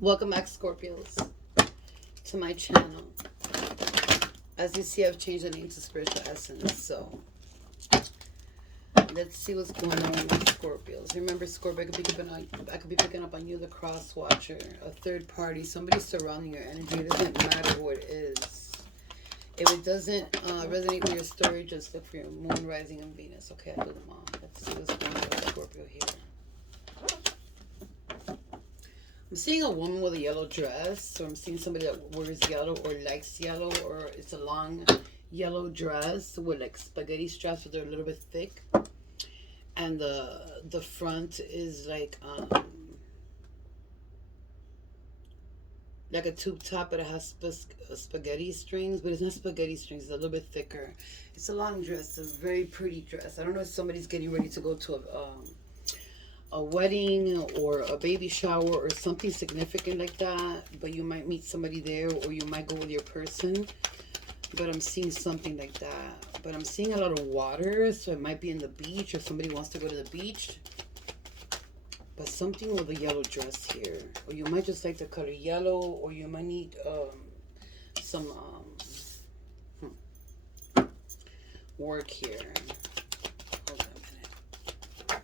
Welcome back, Scorpios, to my channel. As you see, I've changed the name to Spiritual Essence. So let's see what's going on with my Scorpios. Remember, Scorpio, I could be picking up on you, the cross watcher, a third party, somebody surrounding your energy. It doesn't matter who it is. If it doesn't resonate with your story, just look for your moon, rising, and Venus. Okay, I do them all. Let's see what's going on with Scorpio here. I'm seeing a woman with a yellow dress, or I'm seeing somebody that wears yellow or likes yellow, or it's a long yellow dress with like spaghetti straps, but they're a little bit thick, and the front is like a tube top, but it has spaghetti strings, but it's not spaghetti strings. It's a little bit thicker. It's a long dress, a very pretty dress. I don't know if somebody's getting ready to go to a wedding or a baby shower or something significant like that, but you might meet somebody there, or you might go with your person. But I'm seeing something like that. But I'm seeing a lot of water, so it might be in the beach, or somebody wants to go to the beach. But something with a yellow dress here, or you might just like the color yellow, or you might need some work here. Hold on a minute.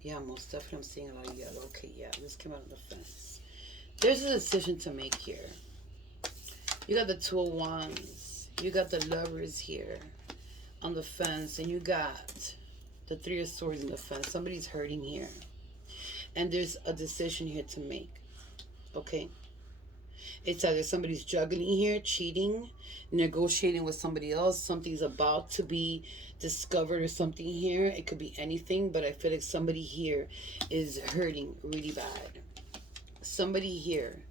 Yeah, most definitely I'm seeing a lot of yellow. Okay, yeah, this came out on the fence. There's a decision to make here. You got the Two of Wands. You got the Lovers here on the fence. And you got the Three of Swords in the fence. Somebody's hurting here. And there's a decision here to make. Okay? It's either somebody's juggling here, cheating, negotiating with somebody else. Something's about to be discovered or something here. It could be anything, but I feel like somebody here is hurting really bad. Somebody here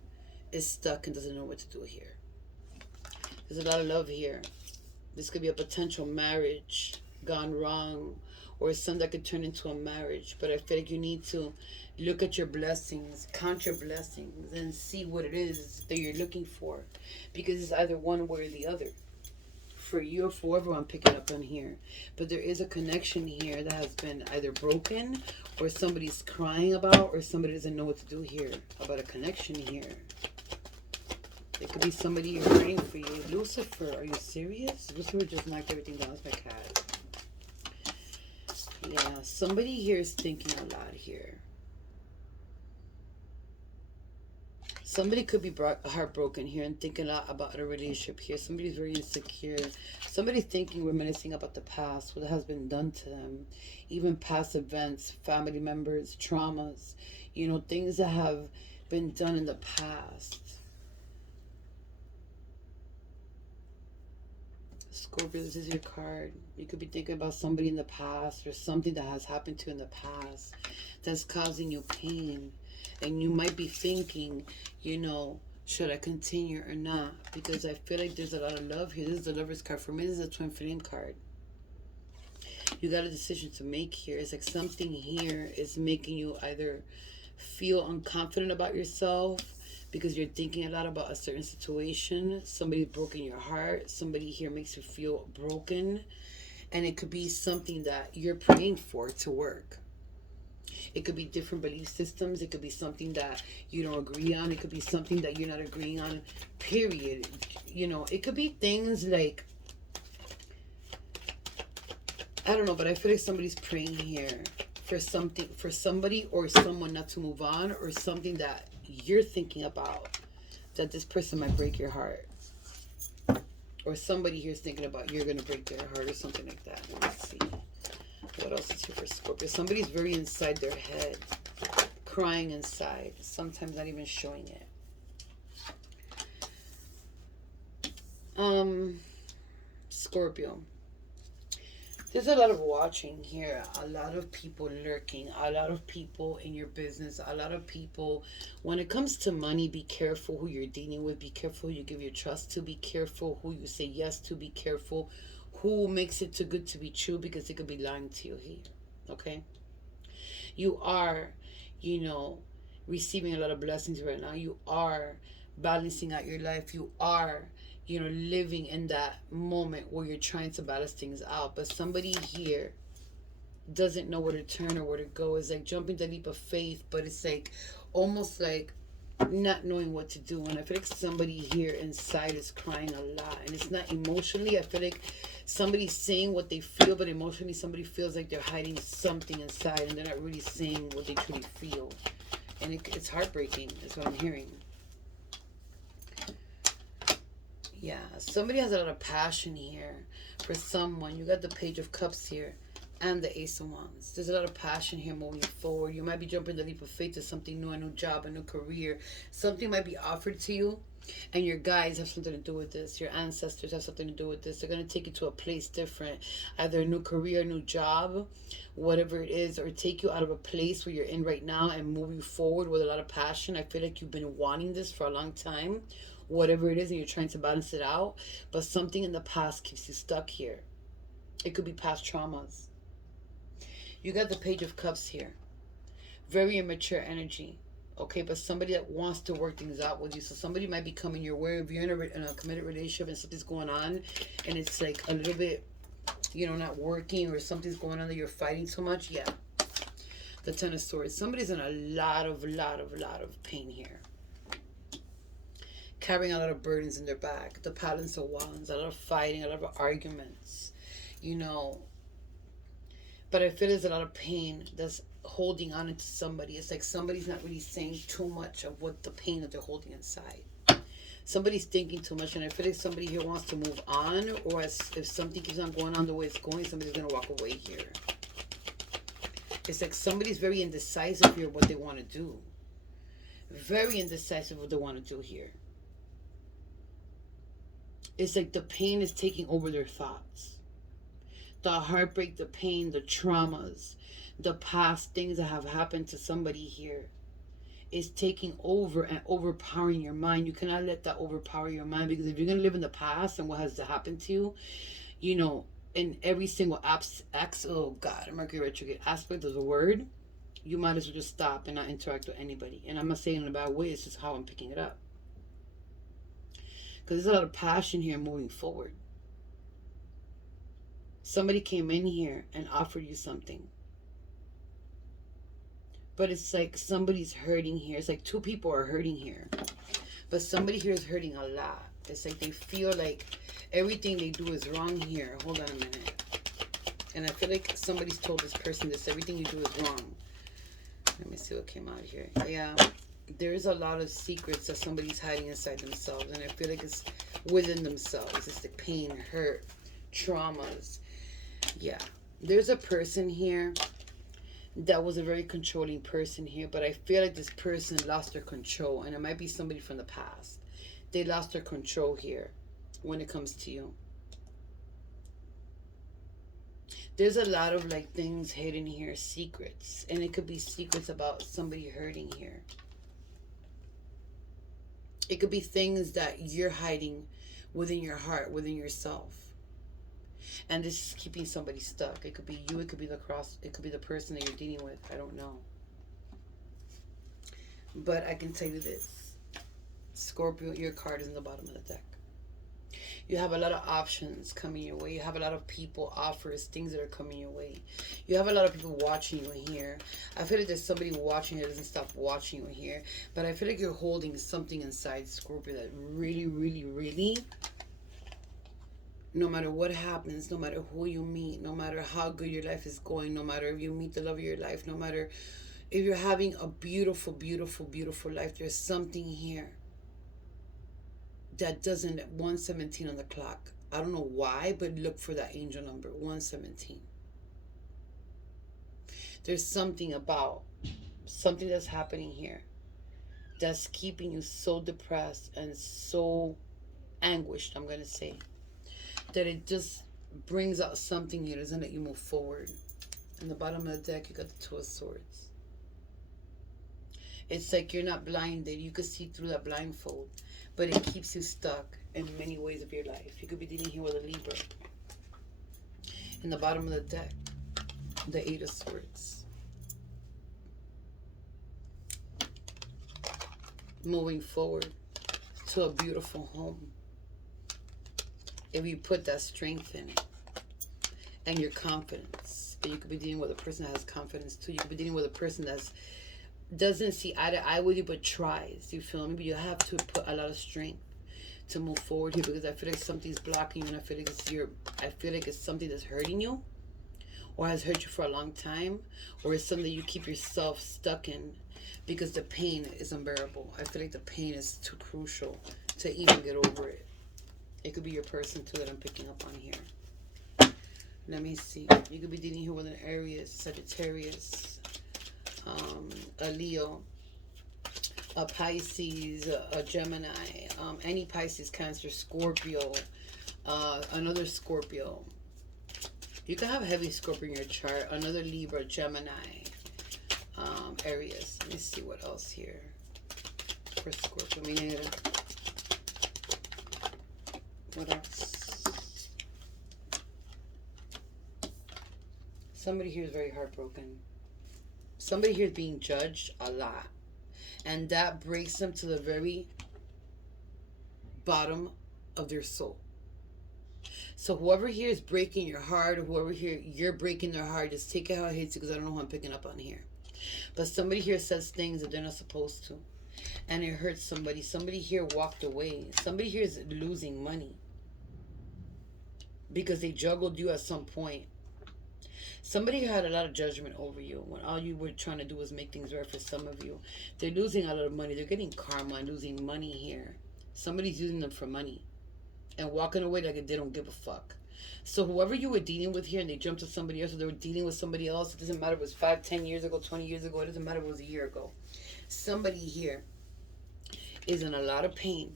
is stuck and doesn't know what to do here. There's a lot of love here. This could be a potential marriage gone wrong, or something that could turn into a marriage. But I feel like you need to look at your blessings, count your blessings, and see what it is that you're looking for. Because it's either one way or the other. For you or for everyone picking up on here. But there is a connection here that has been either broken, or somebody's crying about, or somebody doesn't know what to do here about a connection here. It could be somebody you're praying for you. Lucifer, are you serious? Lucifer just knocked everything down. That's my cat. Yeah, somebody here is thinking a lot here. Somebody could be heartbroken here and thinking a lot about a relationship here. Somebody's very insecure. Somebody's thinking, reminiscing about the past, what has been done to them. Even past events, family members, traumas. You know, things that have been done in the past. Scorpio, this is your card. You could be thinking about somebody in the past, or something that has happened to you in the past that's causing you pain. And you might be thinking, should I continue or not? Because I feel like there's a lot of love here. This is the Lover's card. For me, this is a Twin Flame card. You got a decision to make here. It's like something here is making you either feel unconfident about yourself, because you're thinking a lot about a certain situation. Somebody's broken your heart. Somebody here makes you feel broken. And it could be something that you're praying for to work. It could be different belief systems. It could be something that you don't agree on. It could be something that you're not agreeing on, period. It could be things like, I don't know, but I feel like somebody's praying here for something, for somebody or someone not to move on, or something that you're thinking about, that this person might break your heart, or somebody here's thinking about you're gonna break their heart, or something like that. Let's see what else is here for Scorpio. Somebody's very inside their head, crying inside, sometimes not even showing it. Scorpio, there's a lot of watching here, a lot of people lurking, a lot of people in your business, a lot of people. When it comes to money, be careful who you're dealing with. Be careful who you give your trust to. Be careful who you say yes to. Be careful who makes it too good to be true, because they could be lying to you here. Okay? You are, receiving a lot of blessings right now. You are balancing out your life. You are living in that moment where you're trying to balance things out. But somebody here doesn't know where to turn or where to go. It's like jumping the leap of faith, but it's like almost like not knowing what to do. And I feel like somebody here inside is crying a lot. And it's not emotionally. I feel like somebody's saying what they feel, but emotionally somebody feels like they're hiding something inside and they're not really saying what they truly feel. And it's heartbreaking. That's what I'm hearing. Yeah, somebody has a lot of passion here for someone. You got the Page of Cups here and the Ace of Wands. There's a lot of passion here moving forward. You might be jumping the leap of faith to something new, a new job, a new career. Something might be offered to you, and your guides have something to do with this. Your ancestors have something to do with this. They're going to take you to a place different, either a new career, a new job, whatever it is, or take you out of a place where you're in right now and move you forward with a lot of passion. I feel like you've been wanting this for a long time, whatever it is, and you're trying to balance it out, but something in the past keeps you stuck here. It could be past traumas. You got the Page of Cups here. Very immature energy. Okay, but somebody that wants to work things out with you. So somebody might be coming your way. If you're in a committed relationship and something's going on and it's like a little bit, not working, or something's going on that you're fighting so much. Yeah. The Ten of Swords. Somebody's in a lot of pain here. Carrying a lot of burdens in their back. The Palace of Wands. A lot of fighting, a lot of arguments. But I feel there's a lot of pain that's holding on into somebody. It's like somebody's not really saying too much of what the pain that they're holding inside. Somebody's thinking too much, and I feel like somebody here wants to move on, or if something keeps on going on the way it's going, somebody's going to walk away here. It's like somebody's very indecisive here what they want to do. Very indecisive what they want to do here. It's like the pain is taking over their thoughts. The heartbreak, the pain, the traumas, the past things that have happened to somebody here is taking over and overpowering your mind. You cannot let that overpower your mind, because if you're going to live in the past and what has happened to you, in every single Mercury retrograde aspect of the word, you might as well just stop and not interact with anybody. And I'm not saying in a bad way, it's just how I'm picking it up. Because there's a lot of passion here moving forward. Somebody came in here and offered you something. But it's like somebody's hurting here. It's like two people are hurting here. But somebody here is hurting a lot. It's like they feel like everything they do is wrong here. Hold on a minute. And I feel like somebody's told this person this. Everything you do is wrong. Let me see what came out here. Yeah. There's a lot of secrets that somebody's hiding inside themselves. And I feel like it's within themselves. It's the pain, hurt, traumas. Yeah, there's a person here that was a very controlling person here, but I feel like this person lost their control, and it might be somebody from the past. They lost their control here when it comes to you. There's a lot of things hidden here, secrets, and it could be secrets about somebody hurting here. It could be things that you're hiding within your heart, within yourself. And this is keeping somebody stuck. It could be you, it could be it could be the person that you're dealing with. I don't know. But I can tell you this. Scorpio, your card is in the bottom of the deck. You have a lot of options coming your way. You have a lot of people, offers, things that are coming your way. You have a lot of people watching you here. I feel like there's somebody watching that doesn't stop watching you here. But I feel like you're holding something inside, Scorpio, that really, no matter what happens, no matter who you meet, no matter how good your life is going, no matter if you meet the love of your life, no matter if you're having a beautiful life, there's something here that doesn't, 117 on the clock. I don't know why, but look for that angel number, 117. There's something that's happening here that's keeping you so depressed and so anguished, I'm going to say, that it just brings out something here, doesn't let you move forward. In the bottom of the deck, you got the Two of Swords. It's like you're not blinded. You can see through that blindfold, but it keeps you stuck in many ways of your life. You could be dealing here with a Libra. In the bottom of the deck, the Eight of Swords. Moving forward to a beautiful home. If you put that strength in it and your confidence, and you could be dealing with a person that has confidence too. You could be dealing with a person that's doesn't see eye to eye with you, but tries. You feel me? But you have to put a lot of strength to move forward here, because I feel like something's blocking you, and I feel like it's something that's hurting you, or has hurt you for a long time, or it's something you keep yourself stuck in because the pain is unbearable. I feel like the pain is too crucial to even get over it. It could be your person too that I'm picking up on here. Let me see. You could be dealing here with an Aries, Sagittarius, a Leo, a Pisces, a Gemini, any Pisces, Cancer, Scorpio, another Scorpio. You can have heavy Scorpio in your chart, another Libra, Gemini, Aries. Let me see what else here for Scorpio. What else? Somebody here is very heartbroken. Somebody here is being judged a lot, and that breaks them to the very bottom of their soul. So whoever here is breaking your heart, or whoever here you're breaking their heart, just take it how it hits you, because I don't know who I'm picking up on here. But somebody here says things that they're not supposed to, and it hurts somebody. Somebody here walked away. Somebody here is losing money because they juggled you at some point. Somebody had a lot of judgment over you when all you were trying to do was make things right for some of you. They're losing a lot of money. They're getting karma and losing money here. Somebody's using them for money and walking away like they don't give a fuck. So whoever you were dealing with here, and they jumped to somebody else, or they were dealing with somebody else, it doesn't matter if it was 5, 10 years ago, 20 years ago, it doesn't matter if it was a year ago. Somebody here is in a lot of pain,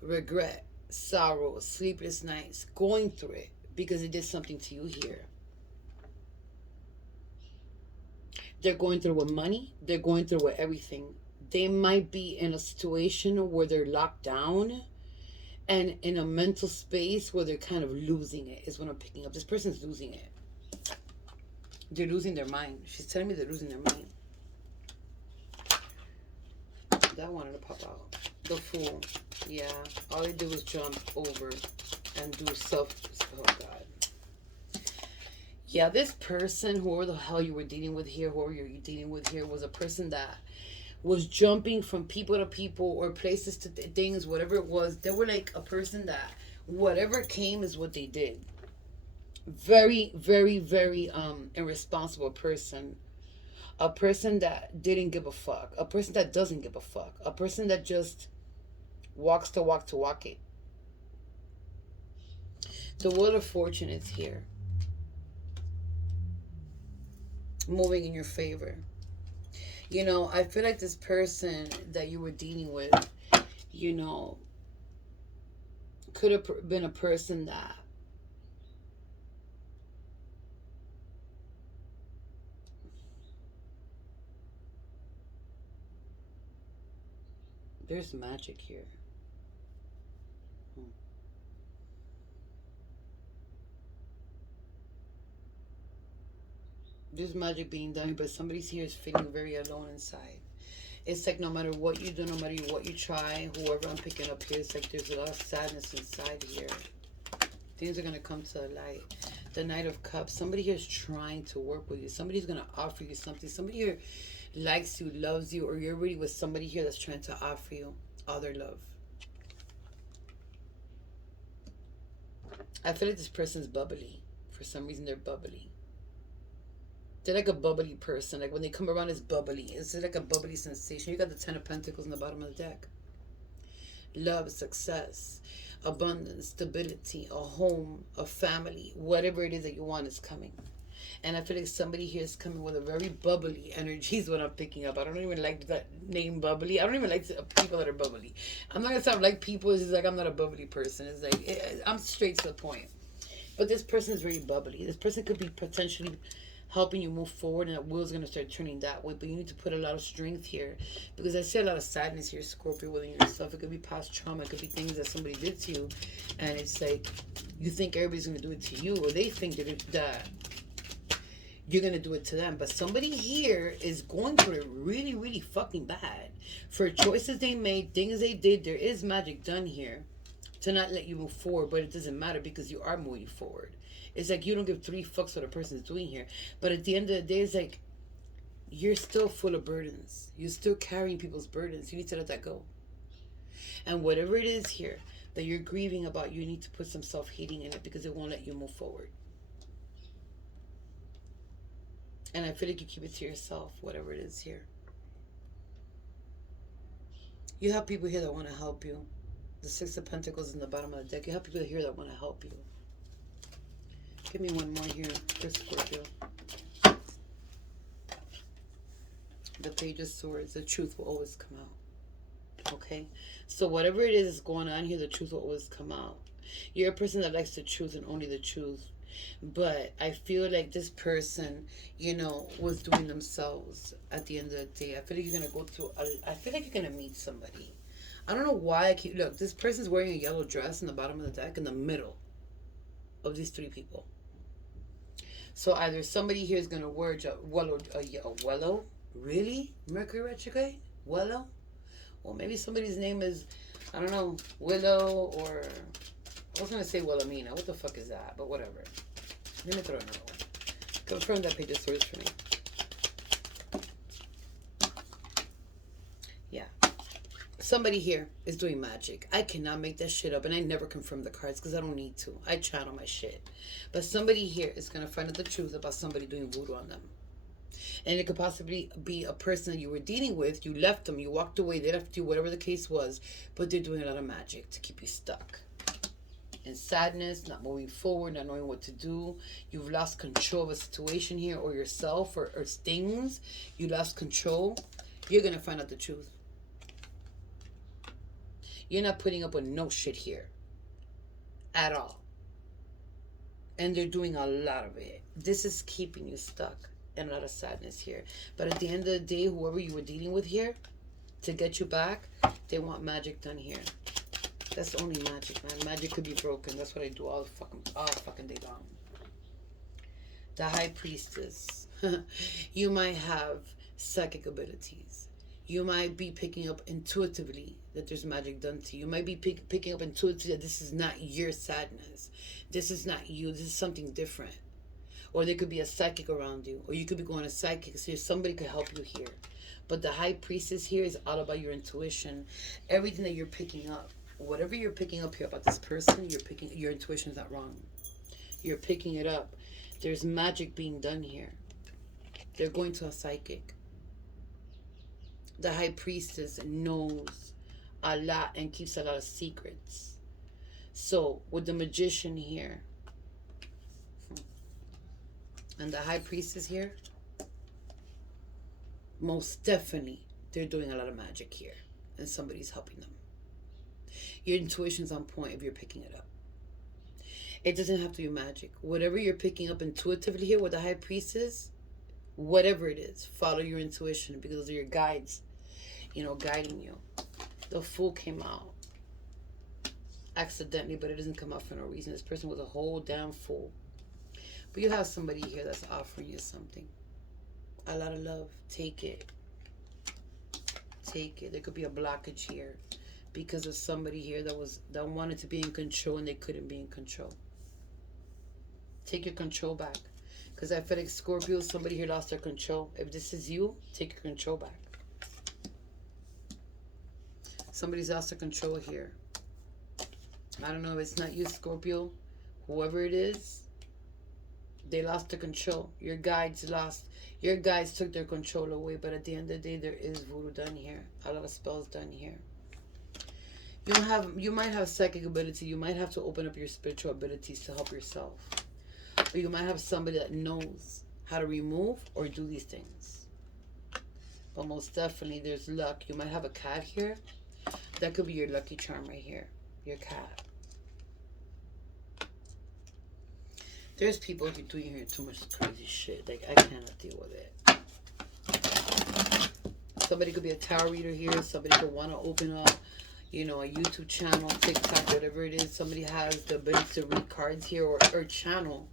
regret, sorrow, sleepless nights, going through it because it did something to you here. They're going through with money. They're going through with everything. They might be in a situation where they're locked down and in a mental space where they're kind of losing it, is what I'm picking up. This person's losing it. They're losing their mind. She's telling me they're losing their mind. That wanted to pop out. The Fool. Yeah. All they did was jump over and do self... Oh, God. Yeah, this person, whoever the hell you were dealing with here, whoever you're dealing with here, was a person that was jumping from people to people or places to things, whatever it was. They were like a person that whatever came is what they did. Very, very, very irresponsible person. A person that didn't give a fuck. A person that doesn't give a fuck. A person that just walks to walk it. The Wheel of Fortune is here, moving in your favor. You know, I feel like this person that you were dealing with, you know, could have been a person that there's magic here. There's magic being done, but somebody's here is feeling very alone inside. It's like no matter what you do, no matter what you try, whoever I'm picking up here, it's like there's a lot of sadness inside here. Things are going to come to the light. The Knight of Cups. Somebody here is trying to work with you. Somebody's going to offer you something. Somebody here likes you, loves you, or you're really with somebody here that's trying to offer you all their love. I feel like this person's bubbly. For some reason, they're bubbly. They're like a bubbly person. Like when they come around, it's bubbly. It's like a bubbly sensation. You got the 10 of Pentacles in the bottom of the deck. Love, success, abundance, stability, a home, a family, whatever it is that you want is coming. And I feel like somebody here is coming with a very bubbly energy is what I'm picking up. I don't even like that name bubbly. I don't even like people that are bubbly. I'm not going to sound like people. It's just like I'm not a bubbly person. It's like I'm straight to the point. But this person is very bubbly. This person could be potentially helping you move forward, and that wheel's going to start turning that way. But you need to put a lot of strength here, because I see a lot of sadness here, Scorpio, within yourself. It could be past trauma. It could be things that somebody did to you, and it's like you think everybody's going to do it to you, or they think that you're going to do it to them. But somebody here is going through it really, really fucking bad for choices they made, things they did. There is magic done here to not let you move forward, but it doesn't matter because you are moving forward. It's like you don't give 3 fucks what a person's doing here. But at the end of the day, it's like you're still full of burdens. You're still carrying people's burdens. You need to let that go. And whatever it is here that you're grieving about, you need to put some self-hating in it because it won't let you move forward. And I feel like you keep it to yourself, whatever it is here. You have people here that want to help you. The Six of Pentacles in the bottom of the deck. You have people here that want to help you. Give me one more here for Scorpio. The Page of Swords. The truth will always come out. Okay? So whatever it is that's going on here, the truth will always come out. You're a person that likes the truth and only the truth. But I feel like this person, you know, was doing themselves at the end of the day. I feel like you're going to go through, I feel like you're going to meet somebody. I don't know why I keep, look, this person's wearing a yellow dress in the bottom of the deck in the middle of these three people. So either somebody here is going to wear a willow. Really? Mercury retrograde? Willow? Well, maybe somebody's name is, I don't know, Willow, or I was going to say Wilhelmina. What the fuck is that? But whatever. Let me throw another one. Confirm that Page of Swords for me. Yeah. Somebody here is doing magic. I cannot make that shit up, and I never confirm the cards because I don't need to. I channel my shit. But somebody here is going to find out the truth about somebody doing voodoo on them. And it could possibly be a person that you were dealing with. You left them. You walked away. They left you, whatever the case was. But they're doing a lot of magic to keep you stuck. In sadness, not moving forward, not knowing what to do. You've lost control of a situation here, or yourself, or things. You lost control. You're going to find out the truth. You're not putting up with no shit here. At all. And they're doing a lot of it. This is keeping you stuck. And a lot of sadness here. But at the end of the day, whoever you were dealing with here, to get you back, they want magic done here. That's only magic, man. Magic could be broken. That's what I do all fucking day long. The High Priestess. You might have psychic abilities. You might be picking up intuitively that there's magic done to you. You might be picking up intuitively that this is not your sadness. This is not you. This is something different. Or there could be a psychic around you. Or you could be going to psychic. So somebody could help you here. But the High Priestess here is all about your intuition. Everything that you're picking up. Whatever you're picking up here about this person, your intuition is not wrong. You're picking it up. There's magic being done here. They're going to a psychic. The High Priestess knows a lot and keeps a lot of secrets. So with the Magician here and the High Priestess here, most definitely they're doing a lot of magic here and somebody's helping them. Your intuition's on point if you're picking it up. It doesn't have to be magic. Whatever you're picking up intuitively here with the High Priestess, whatever it is, follow your intuition because those are your guides, you know, guiding you. The Fool came out accidentally, but it doesn't come out for no reason. This person was a whole damn fool. But you have somebody here that's offering you something. A lot of love. Take it. Take it. There could be a blockage here because of somebody here that wanted to be in control and they couldn't be in control. Take your control back. Because I feel like Scorpio, somebody here lost their control. If this is you, take your control back. Somebody's lost their control here. I don't know if it's not you, Scorpio. Whoever it is, they lost their control. Your guides took their control away. But at the end of the day, there is voodoo done here. A lot of spells done here. You might have psychic ability. You might have to open up your spiritual abilities to help yourself. Or you might have somebody that knows how to remove or do these things. But most definitely, there's luck. You might have a cat here. That could be your lucky charm right here. Your cat. There's people who doing here too much crazy shit. Like, I cannot deal with it. Somebody could be a tarot reader here. Somebody could want to open up, you know, a YouTube channel, TikTok, whatever it is. Somebody has the ability to read cards here or channel.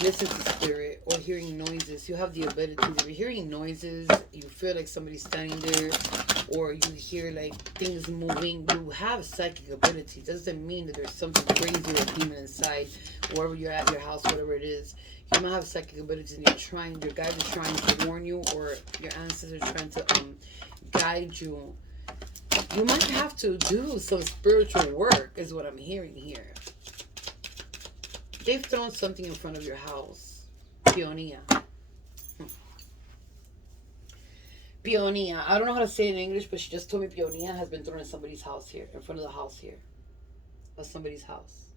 Listen to spirit or hearing noises. You have the ability. If you're hearing noises, you feel like somebody's standing there or you hear like things moving, you have psychic ability. Doesn't mean that there's something crazy or demon inside, wherever you're at, your house, whatever it is. You might have psychic abilities, and your guides are trying to warn you, or your ancestors are trying to guide you. You might have to do some spiritual work, is what I'm hearing here. They've thrown something in front of your house. Peonia. Peonia. I don't know how to say it in English, but she just told me Peonia has been thrown in somebody's house here, in front of the house here. Of somebody's house.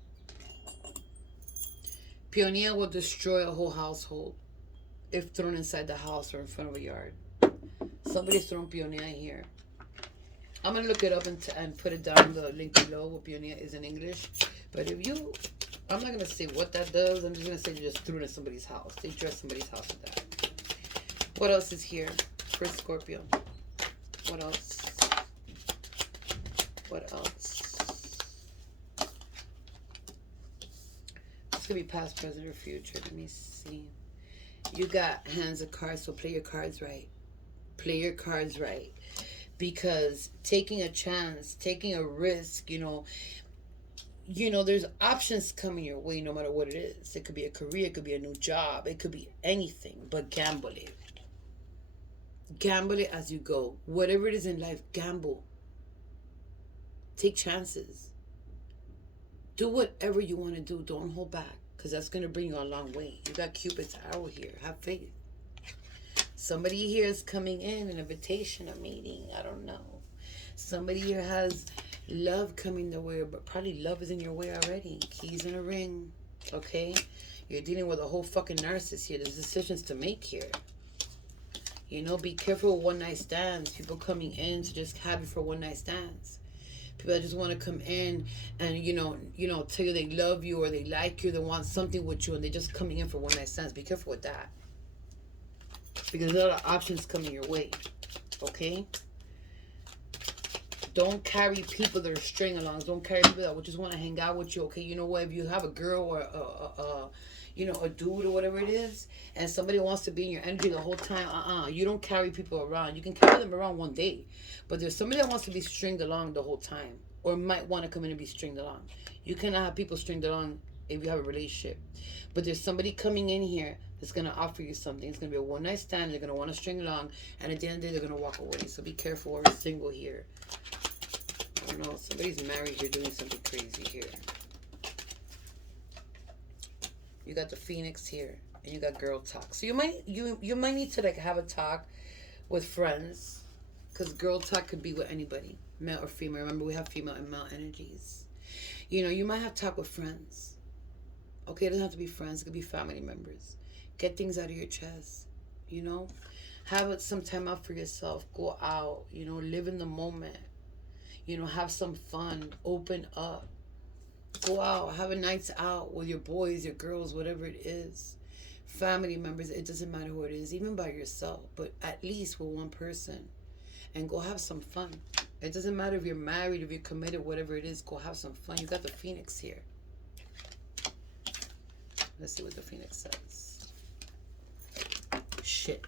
Peonia will destroy a whole household if thrown inside the house or in front of a yard. Somebody's thrown Peonia here. I'm going to look it up and put it down the link below what Peonia is in English. But if you... I'm not going to say what that does. I'm just going to say they just threw it in somebody's house. They dressed somebody's house with that. What else is here for Scorpio? What else? What else? It's going to be past, present, or future. Let me see. You got hands of cards, so play your cards right. Play your cards right. Because taking a chance, taking a risk, there's options coming your way no matter what it is. It could be a career, it could be a new job, it could be anything, but gamble it. Gamble it as you go. Whatever it is in life, gamble. Take chances. Do whatever you want to do. Don't hold back, because that's going to bring you a long way. You got Cupid's arrow here. Have faith. Somebody here is coming in, an invitation, a meeting. I don't know. Somebody here has love coming their way, but probably love is in your way already. Keys in a ring. Okay? You're dealing with a whole fucking narcissist here. There's decisions to make here. Be careful with one night stands. People coming in to just have you for one night stands. People that just want to come in and, tell you they love you or they like you, they want something with you, and they're just coming in for one night stands. Be careful with that. Because there's a lot of options coming your way. Okay? Don't carry people that are string alongs. Don't carry people that would just want to hang out with you. Okay? You know what? If you have a girl or a dude or whatever it is, and somebody wants to be in your energy the whole time, you don't carry people around. You can carry them around one day. But there's somebody that wants to be stringed along the whole time, or might want to come in and be stringed along. You cannot have people stringed along if you have a relationship. But there's somebody coming in here that's going to offer you something. It's going to be a one-night stand. They're going to want to string along. And at the end of the day, they're going to walk away. So be careful. We're single here. I don't know. Somebody's married. You're doing something crazy here. You got the Phoenix here. And you got girl talk. So you might need to have a talk with friends. Because girl talk could be with anybody. Male or female. Remember, we have female and male energies. You might have talk with friends. Okay, it doesn't have to be friends. It could be family members. Get things out of your chest. Have some time out for yourself. Go out. Live in the moment. Have some fun. Open up. Go out. Have a nights out with your boys, your girls, whatever it is. Family members. It doesn't matter who it is. Even by yourself. But at least with one person. And go have some fun. It doesn't matter if you're married, if you're committed, whatever it is. Go have some fun. You got the Phoenix here. Let's see what the Phoenix says. Shit.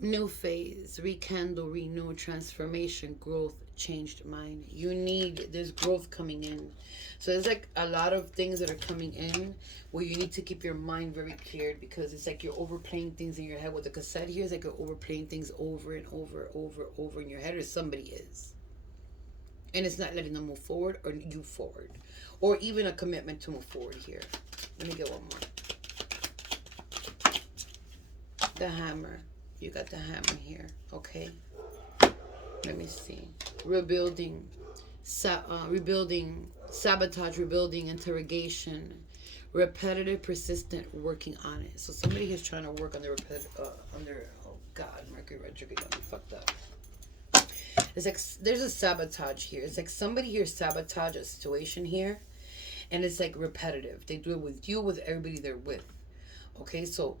New phase, rekindle, renew, transformation, growth, changed mind. There's growth coming in. So there's a lot of things that are coming in where you need to keep your mind very cleared, because it's like you're overplaying things in your head. With the cassette here, it's like you're overplaying things over and over in your head, or somebody is. And it's not letting them move forward or you forward. Or even a commitment to move forward here. Let me get one more. The hammer. You got the hammer here. Okay. Let me see. Rebuilding. Rebuilding. Sabotage. Rebuilding. Interrogation. Repetitive. Persistent. Working on it. So somebody is trying to work on their oh God, Mercury retrograde got me fucked up. It's like there's a sabotage here. It's like somebody here sabotage a situation here, and it's like repetitive. They do it with you, with everybody they're with. Okay, so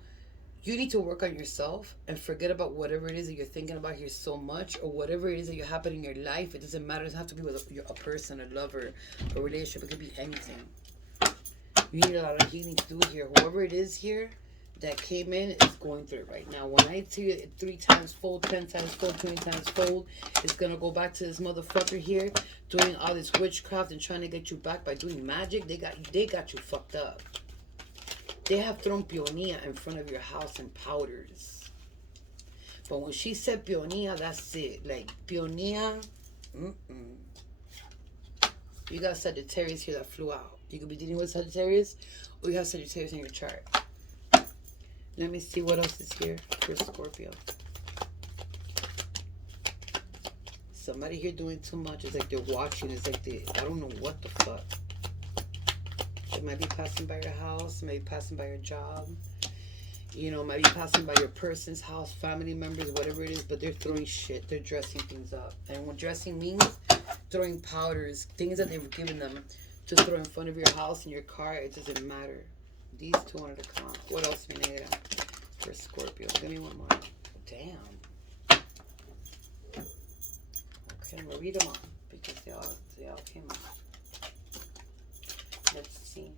you need to work on yourself and forget about whatever it is that you're thinking about here so much, or whatever it is that you're happening in your life. It doesn't matter. It doesn't have to be with a person, a lover, a relationship. It could be anything. You need a lot of healing to do here. Whoever it is here, that came in is going through it right now. When I see it 3 times fold, 10 times fold, 20 times fold, it's gonna go back to this motherfucker here doing all this witchcraft and trying to get you back by doing magic. They got you fucked up. They have thrown peonia in front of your house and powders. But when she said peonia, that's it. Like peonia, mm-mm. You got Sagittarius here that flew out. You could be dealing with Sagittarius, or you have Sagittarius in your chart. Let me see what else is here for Scorpio. Somebody here doing too much. It's like they're watching. It's like I don't know what the fuck. They might be passing by your house. Maybe passing by your job. You know, might be passing by your person's house, family members, whatever it is. But they're throwing shit. They're dressing things up. And what dressing means, throwing powders, things that they've given them to throw in front of your house and your car. It doesn't matter. These two wanted to come out. What else, mi negra? For Scorpio. Give me one more. Damn. Okay, I'm going to read them all because they all came out. Let's see.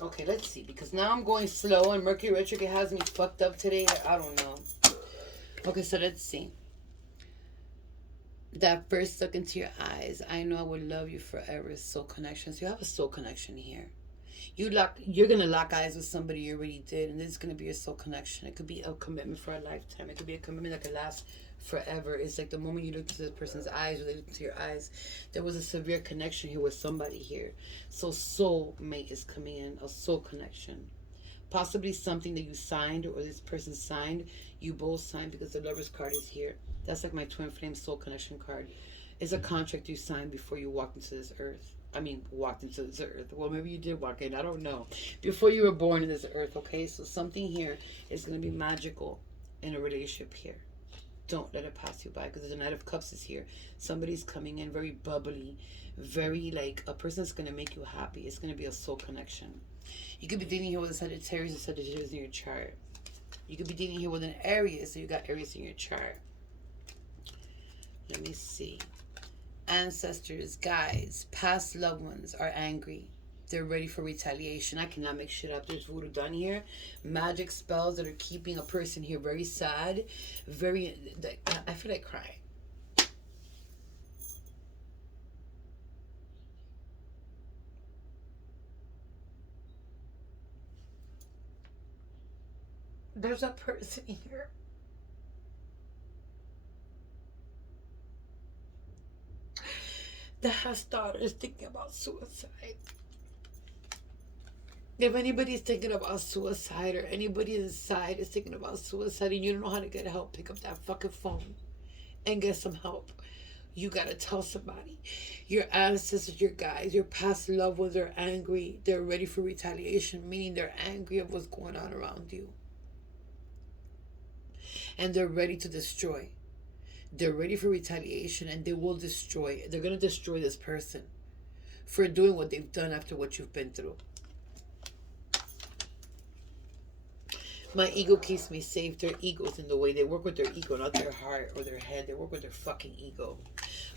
Okay, let's see. Because now I'm going slow and Mercury retrograde has me fucked up today. I don't know. Okay, so let's see. That first look into your eyes. I know I would love you forever. Soul connection. So you have a soul connection here. You're gonna lock eyes with somebody you already did, and this is gonna be your soul connection. It could be a commitment for a lifetime. It could be a commitment that could last forever. It's like the moment you look into this person's eyes, or they look into your eyes, there was a severe connection here with somebody here. So soulmate is coming in, a soul connection. Possibly something that you signed or this person signed. You both signed because the Lover's card is here. That's like my twin flame soul connection card. It's a contract you signed before you walked into this earth. Walked into this earth. Well, maybe you did walk in. I don't know. Before you were born in this earth, okay? So something here is going to be magical in a relationship here. Don't let it pass you by because the Knight of Cups is here. Somebody's coming in very bubbly, very like a person that's going to make you happy. It's going to be a soul connection. You could be dealing here with a Sagittarius and Sagittarius in your chart. You could be dealing here with an Aries, so you got Aries in your chart. Let me see. Ancestors, guides, past loved ones are angry. They're ready for retaliation. I cannot make shit up. There's voodoo done here. Magic spells that are keeping a person here very sad. I feel like crying. There's a person here that has daughters thinking about suicide. If anybody's thinking about suicide or anybody inside is thinking about suicide and you don't know how to get help, pick up that fucking phone and get some help. You gotta tell somebody. Your ancestors, your guys, your past loved ones are angry. They're ready for retaliation, meaning they're angry of what's going on around you. And they're ready to destroy. They're ready for retaliation and they will destroy. They're going to destroy this person for doing what they've done after what you've been through. My ego keeps me safe. Their ego's in the way. They work with their ego, not their heart or their head. They work with their fucking ego.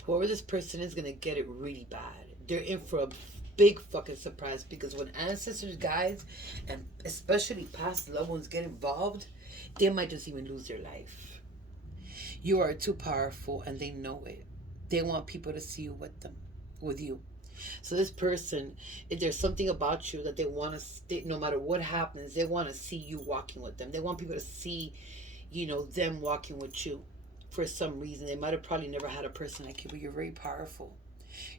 Whoever this person is going to get it really bad. They're in for a big fucking surprise because when ancestors, guides, and especially past loved ones get involved, they might just even lose their life. You are too powerful and they know it. They want people to see you with you. So this person, if there's something about you that they want to, no matter what happens, they want to see you walking with them. They want people to see, them walking with you for some reason. They might have probably never had a person like you, but you're very powerful.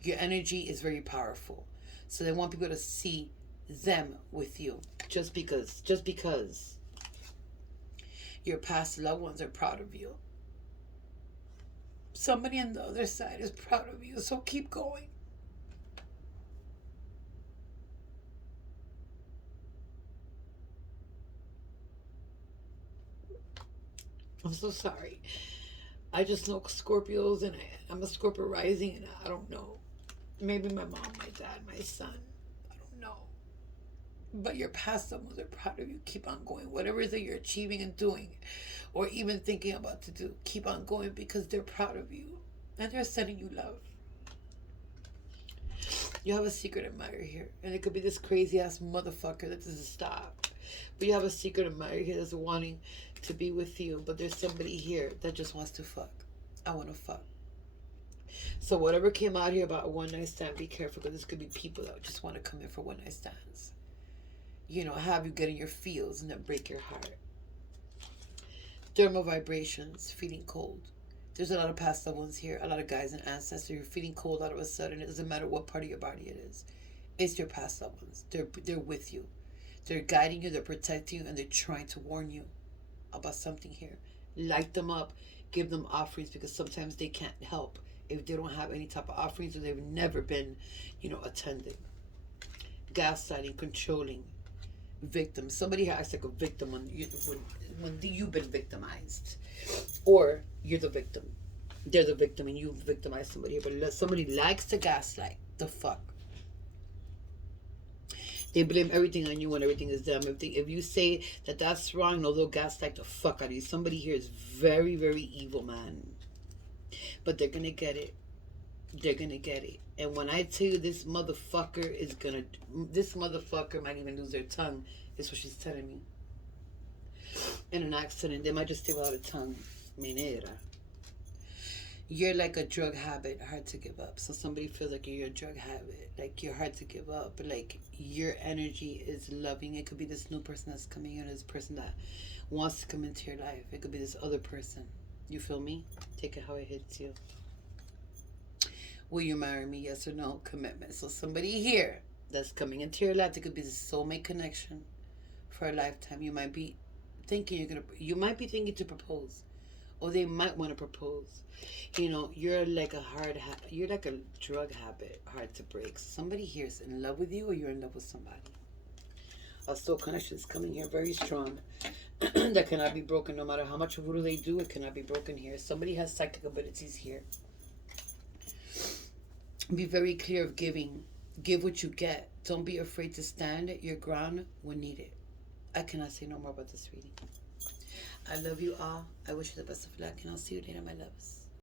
Your energy is very powerful. So they want people to see them with you just because your past loved ones are proud of you. Somebody on the other side is proud of you, so keep going. I'm so sorry. I just know Scorpios, and I'm a Scorpio rising, and I don't know. Maybe my mom, my dad, my son. I don't know. But your past loved ones are proud of you. Keep on going. Whatever it is that you're achieving and doing, or even thinking about to do, keep on going because they're proud of you. And they're sending you love. You have a secret admirer here. And it could be this crazy ass motherfucker that doesn't stop. But you have a secret admirer here that's wanting to be with you. But there's somebody here that just wants to fuck. I want to fuck. So whatever came out here about a one night stand, be careful, because this could be people that just want to come in for one night stands. You know, have you get in your feels and then break your heart. Thermal vibrations, feeling cold. There's a lot of past loved ones here, a lot of guys and ancestors. You're feeling cold all of a sudden. It doesn't matter what part of your body it is. It's your past loved ones. They're with you. They're guiding you, they're protecting you, and they're trying to warn you about something here. Light them up, give them offerings, because sometimes they can't help if they don't have any type of offerings or they've never been, attended. Gaslighting, controlling, victim. Somebody acts like a victim when you've been victimized, or you're the victim. They're the victim and you victimize somebody. But somebody likes to gaslight the fuck. They blame everything on you when everything is them. If you say that that's wrong, no, they'll gaslight the fuck out of you. Somebody here is very, very evil, man. But they're gonna get it. They're gonna get it. And when I tell you this motherfucker might even lose their tongue, is what she's telling me. In an accident, they might just stay without a tongue. Minera. You're like a drug habit, hard to give up. So somebody feels like you're a drug habit, like you're hard to give up, but like your energy is loving. It could be this new person that's coming in, this person that wants to come into your life. It could be this other person. You feel me? Take it how it hits you. Will you marry me? Yes or no? Commitment. So somebody here that's coming into your life, it could be the soulmate connection for a lifetime. You might be thinking to propose, or they might want to propose. You're like you're like a drug habit, hard to break. Somebody here is in love with you, or you're in love with somebody. A soul connection is coming here, very strong. That cannot be broken, no matter how much voodoo they do. It cannot be broken here. Somebody has psychic abilities here. Be very clear of giving. Give what you get. Don't be afraid to stand your ground when needed. I cannot say no more about this reading. I love you all. I wish you the best of luck, and I'll see you later, my loves.